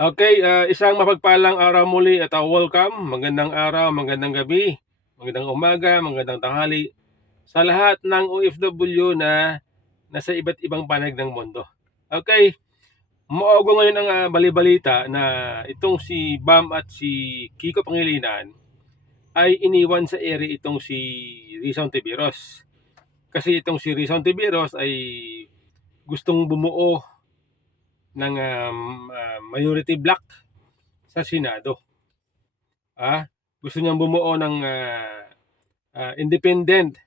Okay, isang mapagpalang araw muli at welcome. Magandang araw, magandang gabi, magandang umaga, magandang tanghali sa lahat ng OFW na nasa iba't ibang panig ng mundo. Okay, mauugo ngayon ang balibalita na itong si Bam at si Kiko Pangilinan ay iniwan sa ere itong si Rizon Tiberos. Kasi itong si Rizon Tiberos ay gustong bumuo ng majority block sa Senado. Gusto niyang bumuo ng independent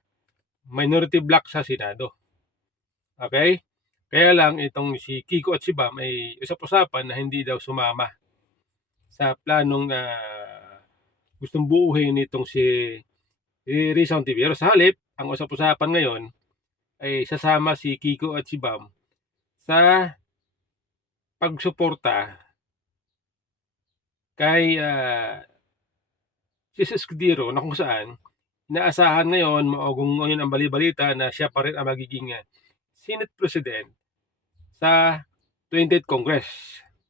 minority block sa Senado. Okay? Kaya lang itong si Kiko at si Bam ay usap-usapan na hindi daw sumama sa planong gustong buuhin nitong si Rizal Ontiveros. Sa halip, ang usap-usapan ngayon ay sasama si Kiko at si Bam sa pagsuporta kay si Escudero na kung saan inaasahan ngayon, maugong ngayon ang balibalita na siya pa rin ang magiging Senate President sa 20th Congress.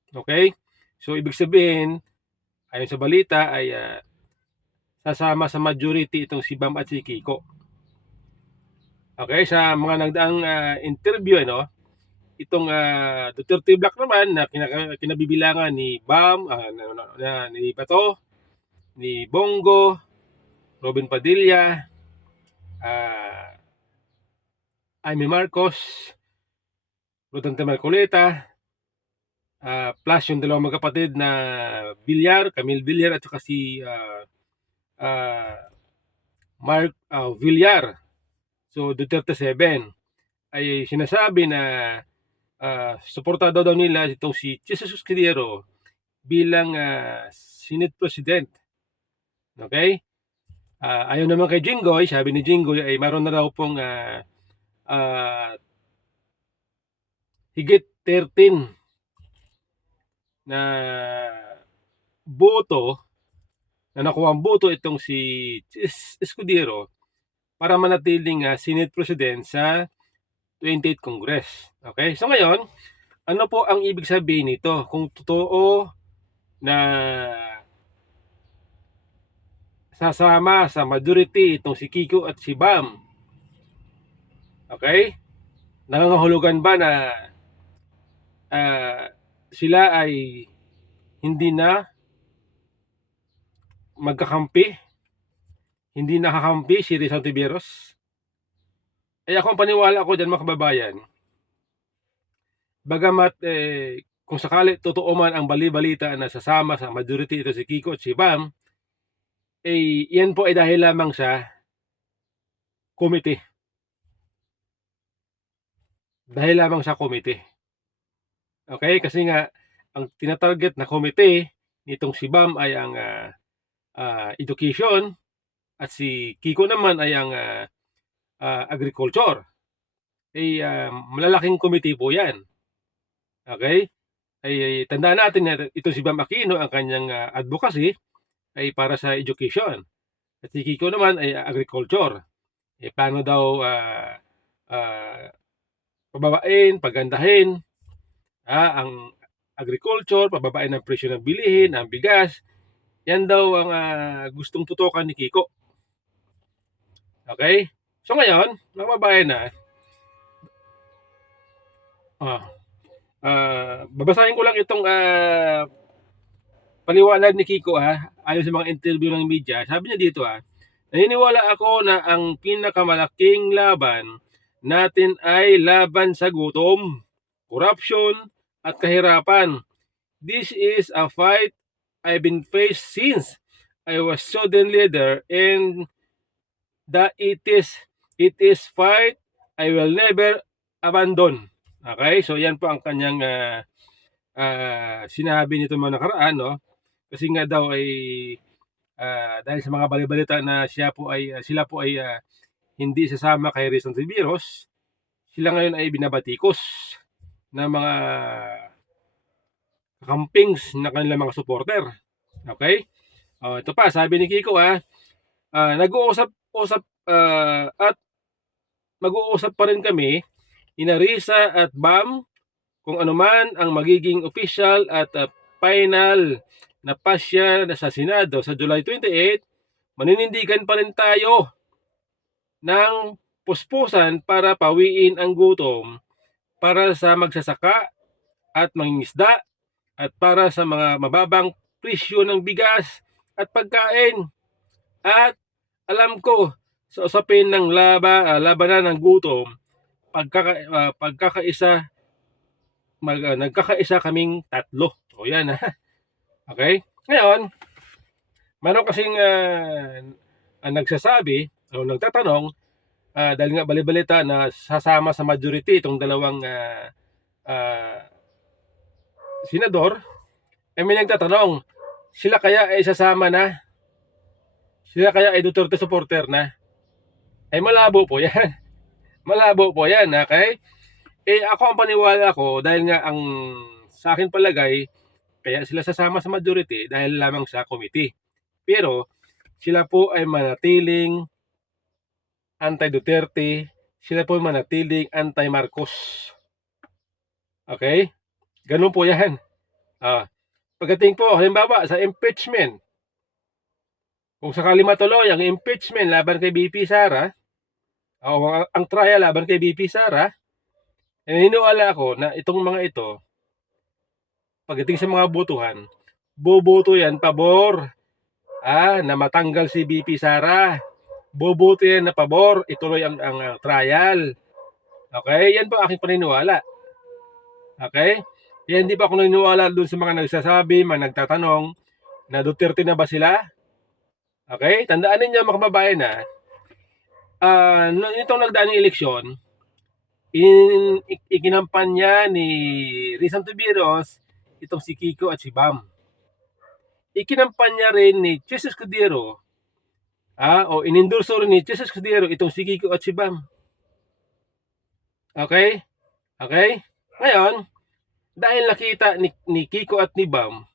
Okay? So, ibig sabihin, ayon sa balita, ay sasama sa majority itong si Bam at si Kiko. Okay? Sa mga nagdaang interview, itong Duterte Black naman na kinabibilangan ni Bam, ni Bato, ni Bongo, Robin Padilla, Amy Marcos, Rodante Marcoleta, plus yung dalawang magkapatid na Villar, Camille Villar at saka si Mark Villar. So Duterte 7 ay sinasabi na suportado daw nila itong si Jesus Escudero bilang Senate President. Okay? Ayaw naman kay Jinggoy, sabi ni Jinggoy ay mayroon na daw pong higit 13 na boto na nakuha ang boto itong si Escudero para manatiling Senate President sa 28th Congress. Okay? So ngayon, ano po ang ibig sabihin nito? Kung totoo na sasama sa majority itong si Kiko at si Bam. Okay? Nangangahulugan ba na sila ay hindi na magkakampi? Hindi nakakampi si Rizal Tiberos? Ay ako ang paniwala ko dyan mga kababayan. Bagamat kung sakali totoo man ang bali-balita na sasama sa majority ito si Kiko at si Bam, yan po ay dahil lamang sa committee. Dahil lamang sa committee. Okay? Kasi nga, ang tinatarget na committee nitong si Bam ay ang education at si Kiko naman ay ang agriculture. Malalaking committee po yan. Okay? Tandaan natin na ito si Bam Aquino, ang kanyang advocacy ay para sa education. At si Kiko naman ay agriculture. Paano daw pababain, pagandahin ang agriculture, pababain ang presyo ng bilihin, ang bigas. Yan daw ang gustong tutukan ni Kiko. Okay? So ngayon, mga kababayan na, babasahin ko lang itong paliwanag ni Kiko ayon sa mga interview ng media. Sabi niya dito naniniwala ako na ang pinakamalaking laban natin ay laban sa gutom, corruption, at kahirapan. This is a fight I've been faced since I was student leader, and it is fight I will never abandon. Okay? So yan po ang kanyang sinabi nito mga nakaraan, no? Kasi nga daw ay dahil sa mga balibalita na sila po ay hindi sasama kay Rizal Tiberos, sila ngayon ay binabatikos ng mga campings na kanilang mga supporter. Okay? Ito pa, sabi ni Kiko nag-uusap at mag-uusap pa rin kami ni Risa at Bam kung ano man ang magiging official at final na pasya na sa Senado sa July 28, maninindigan pa rin tayo ng puspusan para pawiin ang gutom para sa magsasaka at mangingisda at para sa mga mababang presyo ng bigas at pagkain. At alam ko sa usapin ng labanan ng gutom, nagkakaisa kaming tatlo. O yan ha. Okay? Ngayon, meron kasing nagsasabi o nagtatanong dahil nga balibalita na sasama sa majority itong dalawang senador, may nagtatanong, sila kaya ay sasama na? Sila kaya ay Duterte supporter na? Malabo po yan. Malabo po yan, okay? Ako ang paniwala ko dahil nga ang sa akin palagay, kaya sila sasama sa majority dahil lamang sa committee. Pero sila po ay manatiling anti-Duterte, sila po ay manatiling anti-Marcos. Okay? Ganun po yan. Pagdating po, halimbawa sa impeachment, kung sakali matuloy ang impeachment laban kay BP Sara, o ang trial laban kay BP Sara, naniniwala ako na itong mga ito, pagdating sa mga botohan, boboto yan pabor na matanggal si BP Sara. Boboto yan na pabor, ituloy ang trial. Okay? Yan po aking paniniwala. Okay? Kaya hindi pa ako naniniwala dun sa mga nagsasabi, mga nagtatanong, na Duterte na ba sila? Okay? Tandaan ninyo mga kababayan na, itong nagdaang eleksyon, ikinampanya ni Rizal Tiberos itong si Kiko at si Bam. Ikinampanya rin ni Chis Escudero, inendorso rin ni Chis Escudero itong si Kiko at si Bam. Okay? Okay? Ngayon, dahil nakita ni Kiko at ni Bam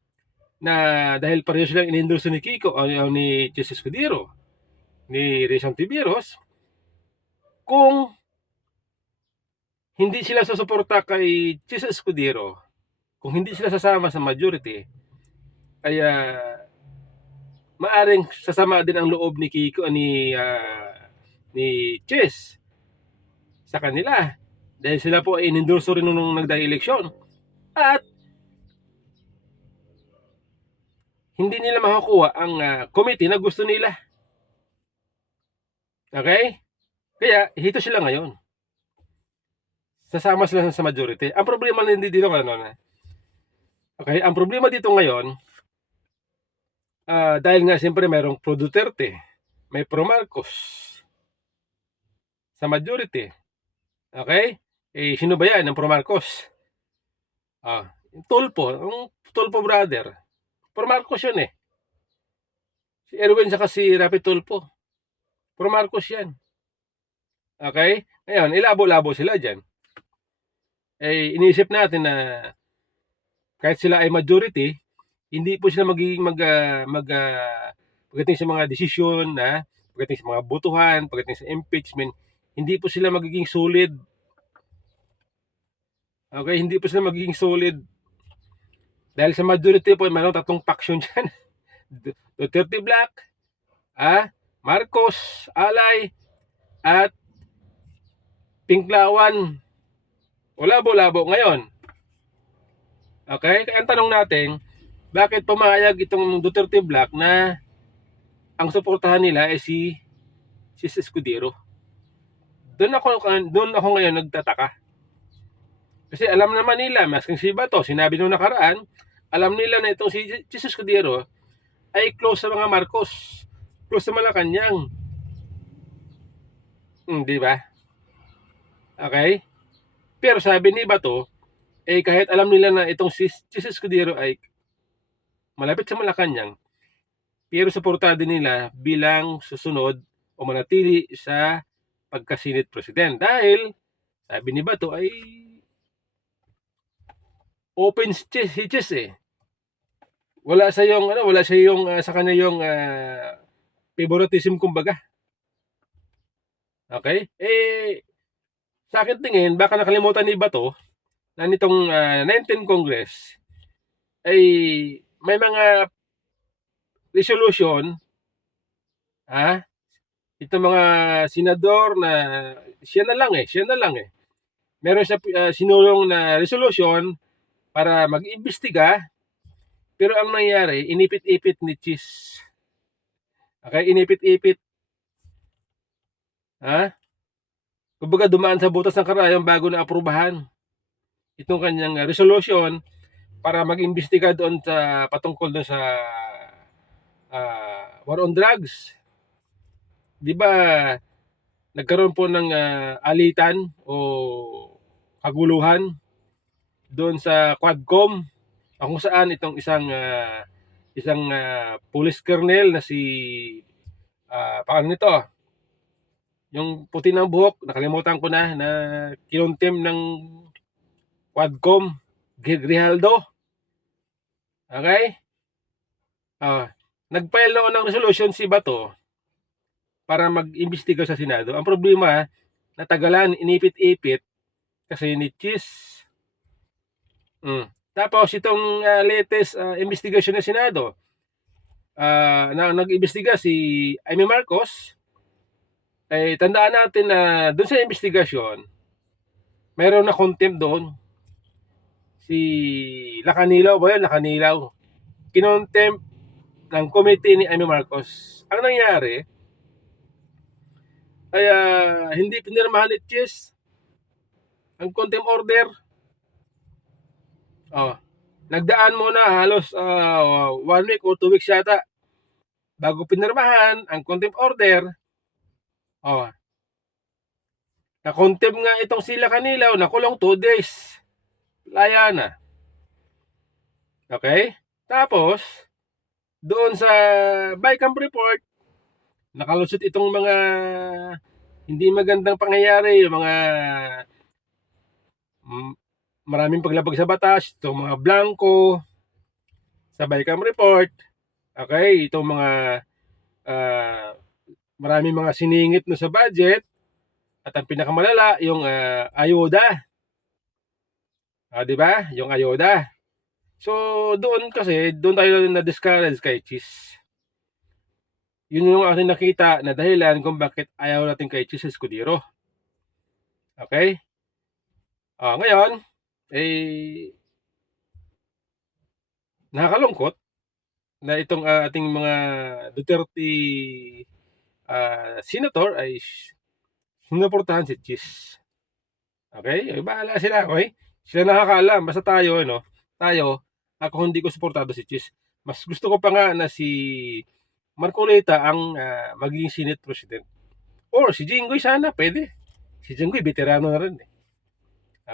na dahil pareho silang inendorso ni Kiko o ni Chis Escudero, ni Rizal Tiberos, kung hindi sila susuporta kay Chis Escudero, kung hindi sila sasama sa majority, kaya maaring sasama din ang loob ni Kiko ni Chis sa kanila dahil sila po ay inendorso rin nung nagdaang eleksyon at hindi nila makukuha ang committee na gusto nila. Okay? Kaya hito sila ngayon. Sasama sila sa majority. Ang problema hindi dito okay, ang problema dito ngayon, dahil nga siyempre mayroong pro Duterte, may pro Marcos sa majority. Okay? Sino ba yan ng pro Marcos? Tulfo, ang Tulfo brother. Pro Marcos yun Si Erwin saka si Rapi Tulfo. Pro Marcos yan. Okay? Ngayon, ilabo-labo sila dyan. Iniisip natin na kahit sila ay majority, hindi po sila magiging pagdating sa mga desisyon pagdating sa mga botohan, pagdating sa impeachment, hindi po sila magiging solid. Okay, hindi po sila magiging solid. Dahil sa majority po, mayroong tatlong faction dyan. Duterte Black, Marcos, Alay, at Pinklawan. Labo-labo ngayon. Okay? Kaya ang tanong natin, bakit pumayag itong Duterte Black na ang suportahan nila ay si Escudero? Doon ako ngayon nagtataka. Kasi alam naman nila, masking si Bato, sinabi nung nakaraan, alam nila na itong si Escudero ay close sa mga Marcos, close sa Malacanang. Di ba? Okay? Pero sabi ni Bato, kahit alam nila na itong si Escudero ay malapit sa Malacanang, pero suportado nila bilang susunod o manatili sa pagka-Senate President. Dahil, sabi ni Bato ay open chess Wala sa sa kanya yung favoritism kumbaga. Okay? Sa akin tingin, baka nakalimutan ni Bato na nitong 19th Congress, ay may mga resolution, itong mga senador na siya na lang eh. Meron siya sinulong na resolution para mag-imbestiga, pero ang nangyari, inipit-ipit ni Cheese. Okay, inipit-ipit. Kumbaga dumaan sa butas ng karayom bago na aprubahan itong kanyang resolution para mag-imbestiga doon sa patungkol doon sa war on drugs. Di ba nagkaroon po ng alitan o kaguluhan doon sa Quadcom kung saan itong isang police colonel na si pangalan nito, yung puti ng buhok, nakalimutan ko na kinuntem ng Quadcom, Grijaldo. Okay? Nag-file noon ng resolution si Bato para mag-imbestiga sa Senado. Ang problema, natagalan, inipit-ipit kasi ni Cheese. Tapos itong latest investigation ng Senado, na nag-imbestiga si Amy Marcos, ay tandaan natin na doon sa investigasyon, mayroon na contempt doon. Si Lacanilaw ba yun? Lacanilaw. Kinontempt ng committee ni Amy Marcos. Ang nangyari, ay hindi pinirmahan ni Cheese ang contempt order. Nagdaan muna halos 1 week o 2 weeks yata bago pinirmahan ang contempt order. Na-contempt nga itong sila Kanilaw, nakulong 2 days. Laya na. Okay? Tapos, doon sa BICAM report, nakalusot itong mga hindi magandang pangyayari, yung mga maraming paglabag sa batas, itong mga blanco sa BICAM report. Okay? Itong mga maraming mga siningit no sa budget. At ang pinakamalala, yung ayuda. Di ba? Yung ayuda. So, doon tayo na-discourage kay Cheese. Yun yung ating nakita na dahilan kung bakit ayaw natin kay Cheese Escudero. Okay? Ngayon, nakakalungkot na itong ating mga Duterte senator ay sinuportahan si Cheese. Okay? Bahala sila, okay? Sila nakakaalam. Basta tayo, ako hindi ko suportado si Cheese. Mas gusto ko pa nga na si Marcoleta ang maging Senate President. Or si Jinggoy sana, pwede. Si Jinggoy, veterano na rin eh.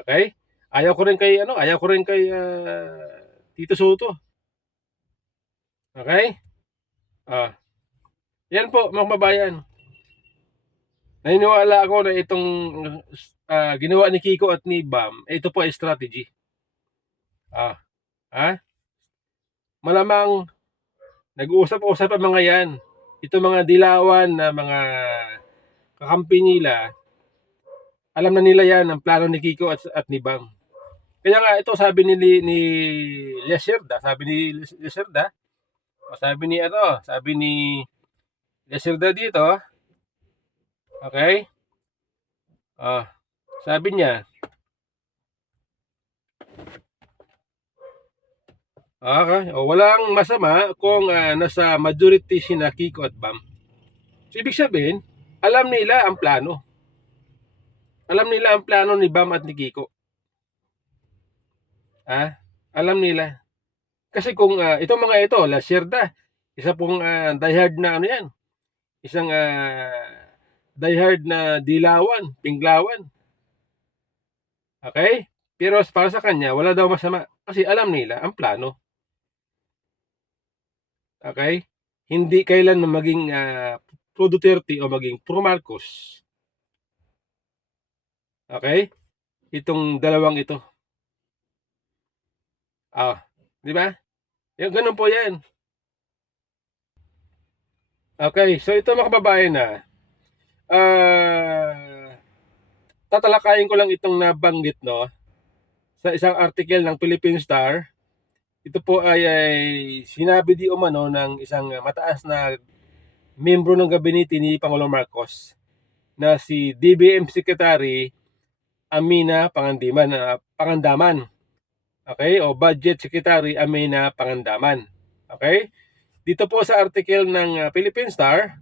Okay? Ayaw ko rin kay Tito Soto. Okay? Yan po, mga kababayan. Naniniwala ako na itong ginawa ni Kiko at ni Bam, ito po ay strategy. Malamang nag-uusap-usap ang mga yan. Ito mga dilawan na mga kakampi nila, alam na nila yan ang plano ni Kiko at ni Bam. Kaya nga ito sabi ni Leserda, sabi ni Leserda dito, okay? Sabi niya, walang masama kung nasa majority sina Kiko at Bam. So, ibig sabihin, alam nila ang plano. Alam nila ang plano ni Bam at ni Kiko. Alam nila. Kasi kung itong mga ito, Leserda, isa pong diehard na yan. Isang diehard na dilawan, pinglawan. Okay? Pero para sa kanya, wala daw masama. Kasi alam nila ang plano. Okay? Hindi kailan maging pro Duterte o maging pro Marcos. Okay? Itong dalawang ito. Di ba? Yung ganun po yan. Okay, so ito mga kababayan na tatalakayin ko lang itong nabanggit sa isang article ng Philippine Star ito po ay sinabi di umano ng isang mataas na membro ng gabinete ni Pangulong Marcos na si DBM Secretary Amina Pangandaman. Okay? O Budget Secretary Amina Pangandaman. Okay? Dito po sa article ng Philippine Star,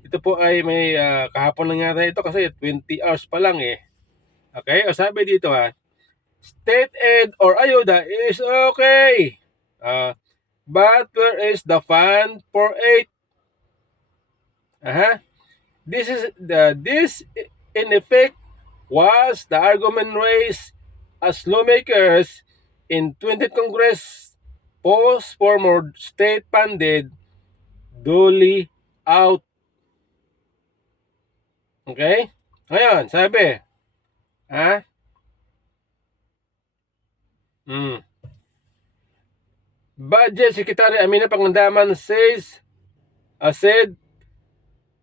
ito po ay may kahapon lang yata ito kasi 20 hours pa lang eh. Okay? O sabi dito state aid or ayuda is okay. But where is the fund for aid? This in effect was the argument raised as lawmakers in 20th Congress pause for more state-funded duly out. Okay? Ngayon, sabi, Budget Secretary Amina Pangandaman said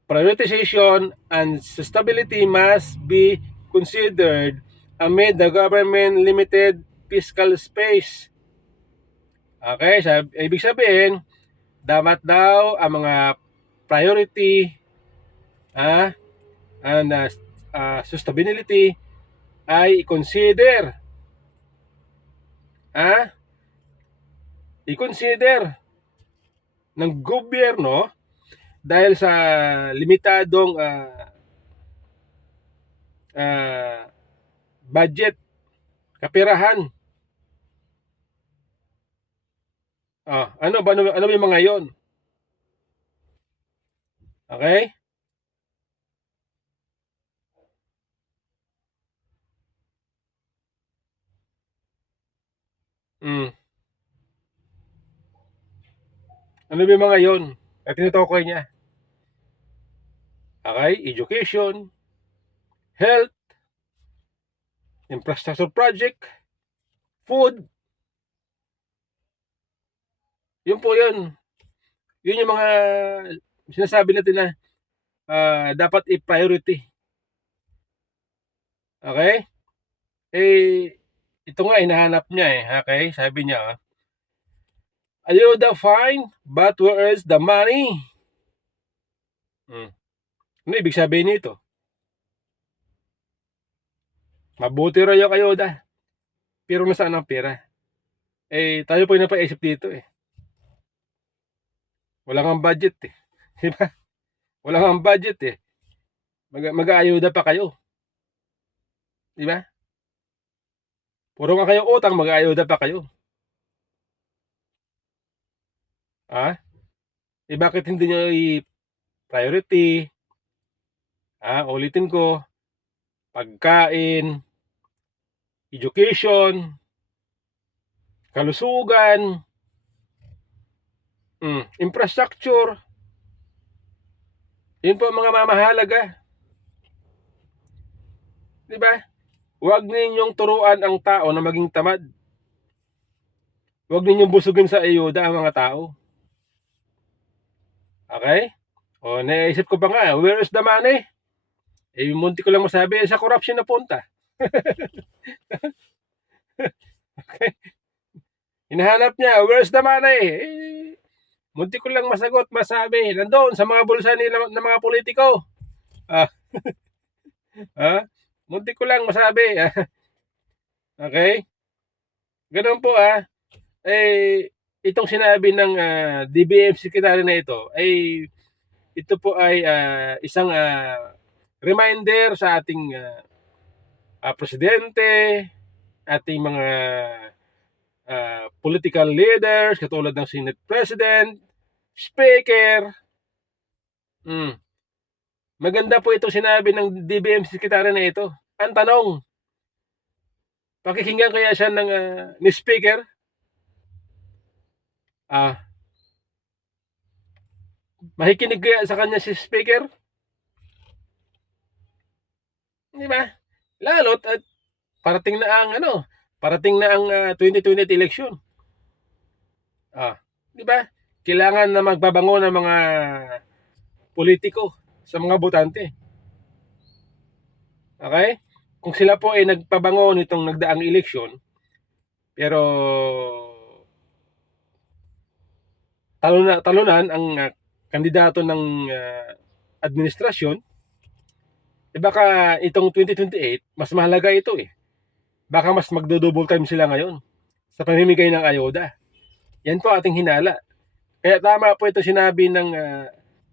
prioritization and stability must be considered amid the government limited fiscal space. Okay, ibig sabihin, dapat daw ang mga priority and sustainability ay i-consider ng gobyerno dahil sa limitadong budget kapirahan. Ano yung mga yon? Okay? Ano yung mga yon? At tinutukoy niya. Okay? Education, health, infrastructure project, food. Yun po yun. Yun yung mga sinasabi natin na dapat i-priority. Okay? Ito nga hinahanap niya okay? Sabi niya, ayuda fine, but where is the money? Ano ibig sabihin nito? Mabuti raw yung ayuda. Pero nasaan ang pera? Tayo po yung napaisip dito Wala kang budget Diba? Wala kang budget Mag-aayuda pa kayo. Diba? Puro nga kayo utang, mag-aayuda pa kayo. Bakit hindi nyo i-priority? Ulitin ko, pagkain, education, kalusugan, infrastructure. Yun po ang mga mamahalaga. Diba? Huwag ninyong turuan ang tao na maging tamad. Huwag ninyong busugin sa ayuda ang mga tao. Okay? Naisip ko pa nga, where is the money? Munti ko lang masabi, sa corruption na punta. Okay? Hinahanap niya, where's the money? Munti ko lang masabi, nandoon sa mga bulsa nila ng mga politiko. Munti ko lang masabi. Okay? Ganun po itong sinabi ng DBM Secretary na ito ito po ay isang reminder sa ating presidente, ating mga political leaders katulad ng Senate President, Speaker. Maganda po itong sinabi ng DBM Secretary na ito. Ang tanong, pakikinggan kaya siya ni Speaker? Makikinig kaya sa kanya si Speaker? Di ba? Lalo't at parating na ang 2020 election. Di ba? Kailangan na magbabango ng mga politiko sa mga botante. Okay? Kung sila po ay nagpabango nitong nagdaang eleksyon, pero talunan ang kandidato ng administrasyon, baka itong 2028, mas mahalaga ito eh. Baka mas magdo-double time sila ngayon sa pamimigay ng ayuda. Yan po ating hinala. Kaya tama po ito sinabi ng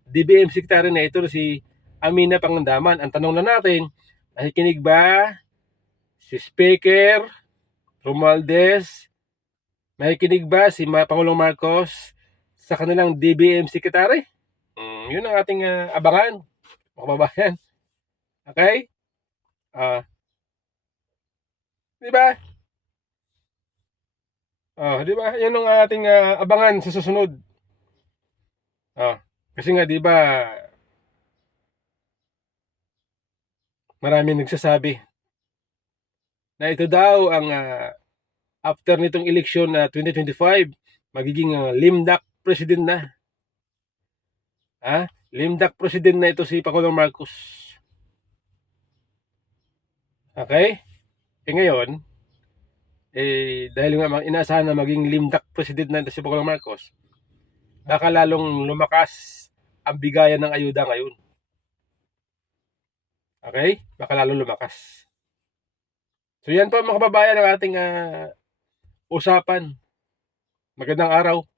DBM Secretary na ito, si Amina Pangandaman. Ang tanong na natin, nakikinig ba si Speaker Romualdez? Nakikinig ba si Pangulong Marcos sa kanilang DBM Secretary? Yun ang ating abangan, mga kababayan. Okay? Di ba? Di ba? Yan ang ating abangan sa susunod. Kasi nga, di ba, maraming nagsasabi na ito daw ang after nitong eleksyon na 2025, magiging limdak president na. Limdak president na ito si Pangulong Marcos. Okay? Ngayon, dahil nga inaasahan na maging limdak president na ito si Pangulong Marcos, baka lalong lumakas ang bigayan ng ayuda ngayon. Okay? Baka lalong lumakas. So yan po mga kababayan ang ating usapan. Magandang araw.